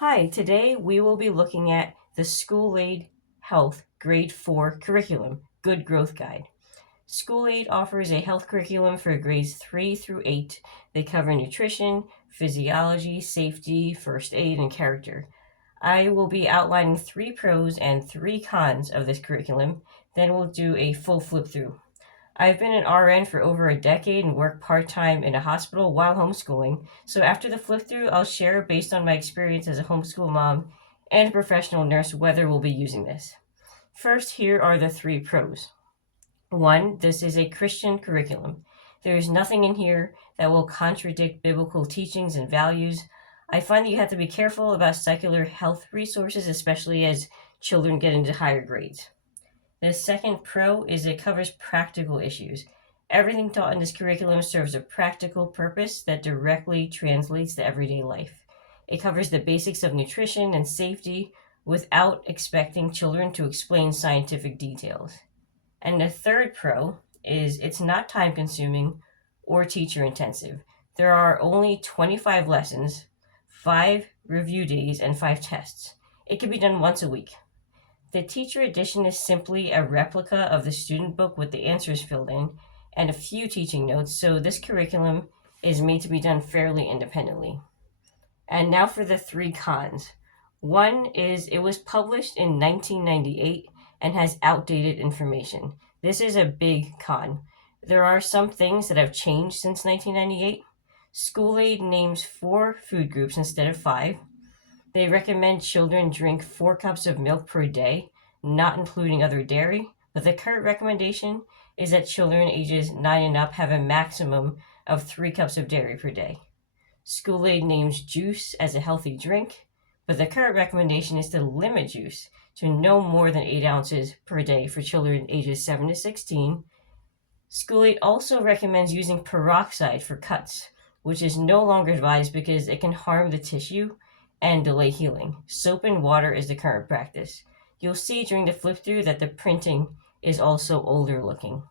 Hi, today we will be looking at the Schoolaid Health Grade 4 curriculum, Good Growth Guide. Schoolaid offers a health curriculum for grades 3 through 8. They cover nutrition, physiology, safety, first aid, and character. I will be outlining 3 pros and 3 cons of this curriculum, then we'll do a full flip through. I've been an RN for over a decade and work part-time in a hospital while homeschooling. So after the flip through, I'll share based on my experience as a homeschool mom and a professional nurse whether we'll be using this. First, here are the 3 pros. 1, this is a Christian curriculum. There is nothing in here that will contradict biblical teachings and values. I find that you have to be careful about secular health resources, especially as children get into higher grades. The second pro is it covers practical issues. Everything taught in this curriculum serves a practical purpose that directly translates to everyday life. It covers the basics of nutrition and safety without expecting children to explain scientific details. And the third pro is it's not time consuming or teacher intensive. There are only 25 lessons, 5 review days, and 5 tests. It can be done once a week. The teacher edition is simply a replica of the student book with the answers filled in and a few teaching notes, so this curriculum is made to be done fairly independently. And now for the 3 cons. 1 is it was published in 1998 and has outdated information. This is a big con. There are some things that have changed since 1998. Schoolaid names 4 food groups instead of 5. They recommend children drink 4 cups of milk per day, not including other dairy, but the current recommendation is that children ages 9 and up have a maximum of 3 cups of dairy per day. Schoolaid names juice as a healthy drink, but the current recommendation is to limit juice to no more than 8 ounces per day for children ages 7 to 16. Schoolaid also recommends using peroxide for cuts, which is no longer advised because it can harm the tissue and delay healing. Soap and water is the current practice. You'll see during the flip through that the printing is also older looking.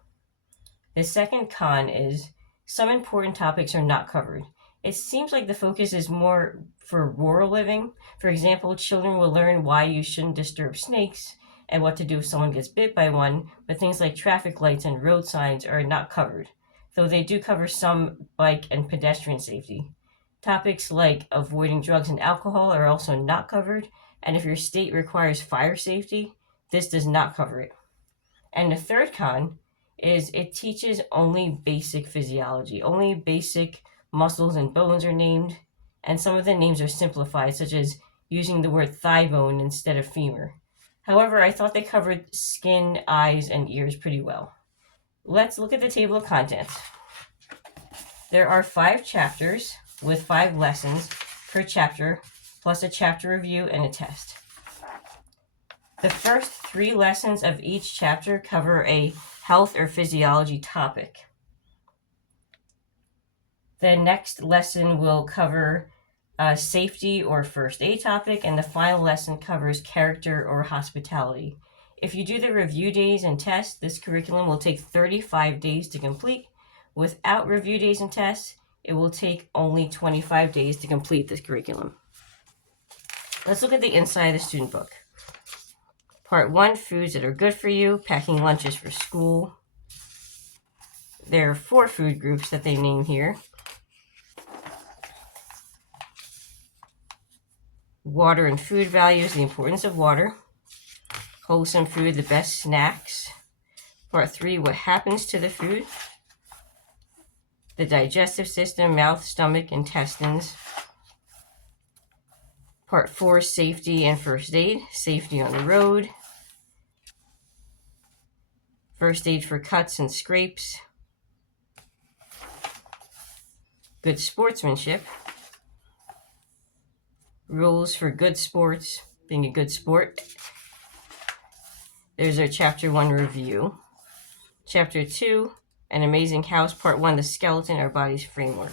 The second con is some important topics are not covered. It seems like the focus is more for rural living. For example, children will learn why you shouldn't disturb snakes and what to do if someone gets bit by one, but things like traffic lights and road signs are not covered, though they do cover some bike and pedestrian safety. Topics like avoiding drugs and alcohol are also not covered, and if your state requires fire safety, this does not cover it. And the third con is it teaches only basic physiology. Only basic muscles and bones are named, and some of the names are simplified, such as using the word thigh bone instead of femur. However, I thought they covered skin, eyes, and ears pretty well. Let's look at the table of contents. There are 5 chapters with 5 lessons per chapter, plus a chapter review and a test. The first 3 lessons of each chapter cover a health or physiology topic. The next lesson will cover a safety or first aid topic, and the final lesson covers character or hospitality. If you do the review days and tests, this curriculum will take 35 days to complete. Without review days and tests, it will take only 25 days to complete this curriculum. Let's look at the inside of the student book. Part 1, foods that are good for you, packing lunches for school. There are 4 food groups that they name here. Water and food values, the importance of water. Wholesome food, the best snacks. Part 3, what happens to the food. The digestive system, mouth, stomach, intestines. Part 4, safety and first aid, safety on the road. First aid for cuts and scrapes. Good sportsmanship. Rules for good sports, being a good sport. There's our Chapter 1 review. Chapter 2, An Amazing House. Part 1, the skeleton, our body's framework.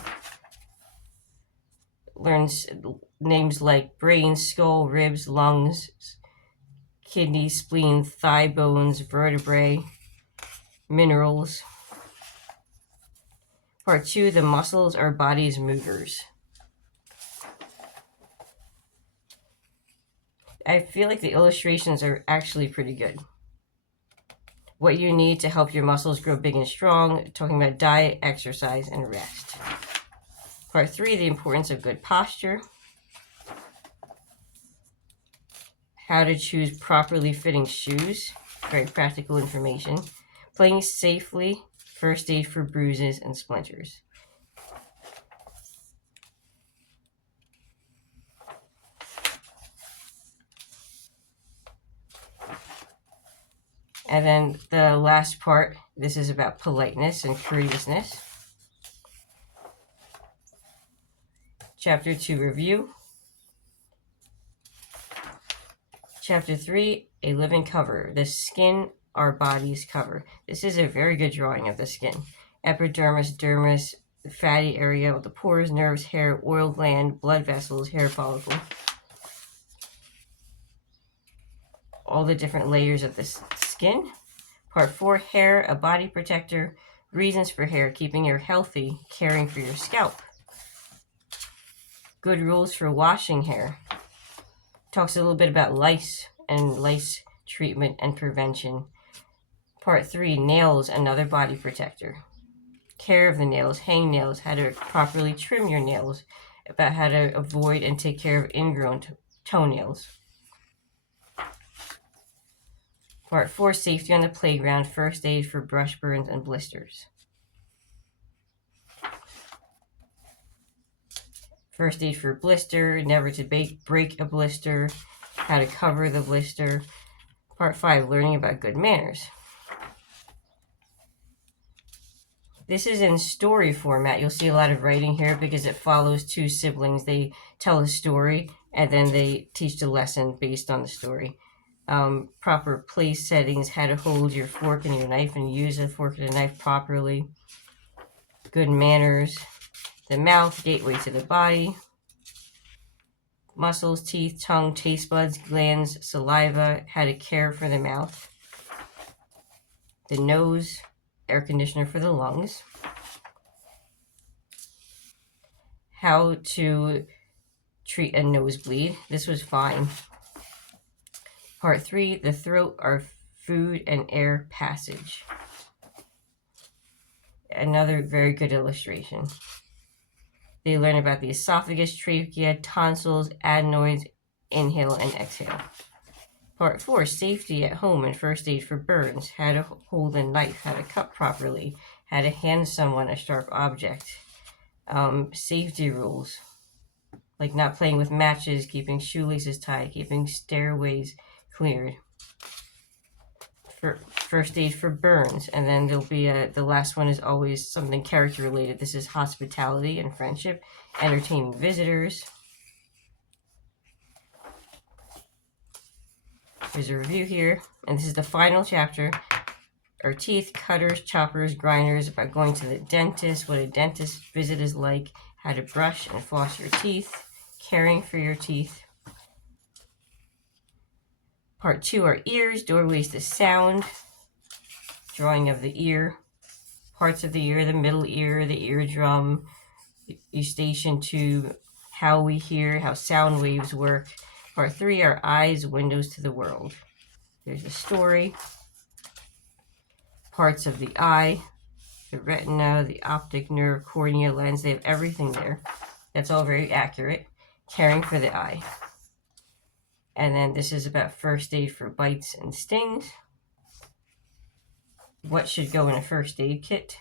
Learns names like brain, skull, ribs, lungs, kidneys, spleen, thigh bones, vertebrae, minerals. Part 2, the muscles, our body's movers. I feel like the illustrations are actually pretty good. What you need to help your muscles grow big and strong, talking about diet, exercise, and rest. Part 3, the importance of good posture. How to choose properly fitting shoes, very practical information. Playing safely, first aid for bruises and splinters. And then the last part, this is about politeness and courteousness. Chapter 2, review. Chapter 3, a living cover. The skin, our body's cover. This is a very good drawing of the skin. Epidermis, dermis, the fatty area of the pores, nerves, hair, oil gland, blood vessels, hair follicle. All the different layers of the skin. Part 4, hair, a body protector. Reasons for hair, keeping your healthy, caring for your scalp. Good rules for washing hair. Talks a little bit about lice and lice treatment and prevention. Part 3, nails, another body protector. Care of the nails, hang nails, how to properly trim your nails, about how to avoid and take care of ingrown toenails. Part 4, safety on the playground, first aid for brush burns and blisters. First aid for blister, never to break a blister, how to cover the blister. Part 5, learning about good manners. This is in story format. You'll see a lot of writing here because it follows two siblings. They tell a story and then they teach the lesson based on the story. Proper place settings, how to hold your fork and your knife and use a fork and a knife properly. Good manners. The mouth, gateway to the body. Muscles, teeth, tongue, taste buds, glands, saliva, how to care for the mouth. The nose, air conditioner for the lungs. How to treat a nosebleed. This was fine. Part 3, the throat, our food and air passage. Another very good illustration. They learn about the esophagus, trachea, tonsils, adenoids, inhale and exhale. Part 4, safety at home and first aid for burns. How to hold a knife, how to cut properly, how to hand someone a sharp object. Safety rules, like not playing with matches, keeping shoelaces tied, keeping stairways cleared. For first aid for burns, and then there'll be the last one is always something character related. This is hospitality and friendship, entertaining visitors. There's a review here, and this is the final chapter. Our teeth, cutters, choppers, grinders, about going to the dentist, what a dentist visit is like, how to brush and floss your teeth, caring for your teeth. Part 2 are ears, doorways to sound, drawing of the ear, parts of the ear, the middle ear, the eardrum, eustachian tube, how we hear, how sound waves work. Part 3 are eyes, windows to the world. There's a story. Parts of the eye, the retina, the optic nerve, cornea, lens, they have everything there. That's all very accurate. Caring for the eye. And then this is about first aid for bites and stings. What should go in a first aid kit.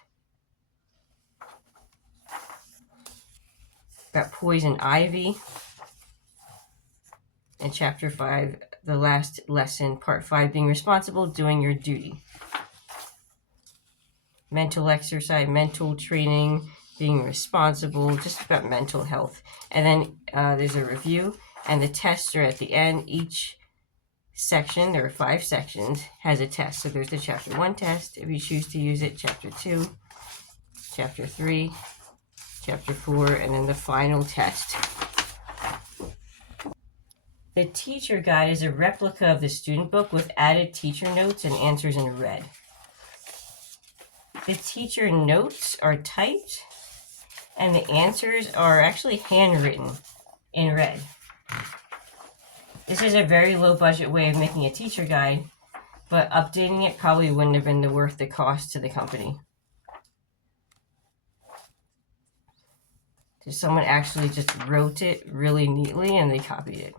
About poison ivy. And chapter 5, the last lesson, part 5, being responsible, doing your duty. Mental exercise, mental training, being responsible, just about mental health. And then there's a review, and the tests are at the end. Each section, there are 5 sections, has a test. So there's the chapter 1 test, if you choose to use it, chapter 2, chapter 3, chapter 4, and then the final test. The teacher guide is a replica of the student book with added teacher notes and answers in red. The teacher notes are typed, and the answers are actually handwritten in red. This is a very low budget way of making a teacher guide, but updating it probably wouldn't have been worth the cost to the company. So someone actually just wrote it really neatly and they copied it.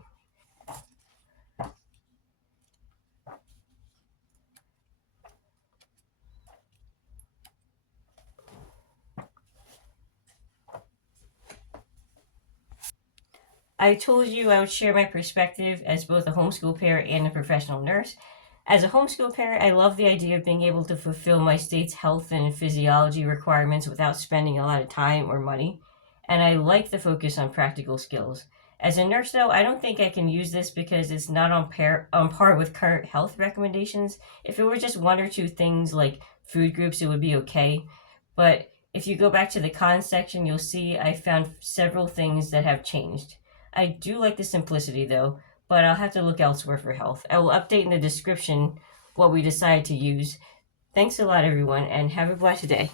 I told you I would share my perspective as both a homeschool parent and a professional nurse. As a homeschool parent, I love the idea of being able to fulfill my state's health and physiology requirements without spending a lot of time or money, and I like the focus on practical skills. As a nurse, though, I don't think I can use this because it's not on par with current health recommendations. If it were just one or two things like food groups, it would be okay. But if you go back to the cons section, you'll see I found several things that have changed. I do like the simplicity though, but I'll have to look elsewhere for health. I will update in the description what we decide to use. Thanks a lot, everyone, and have a blessed day.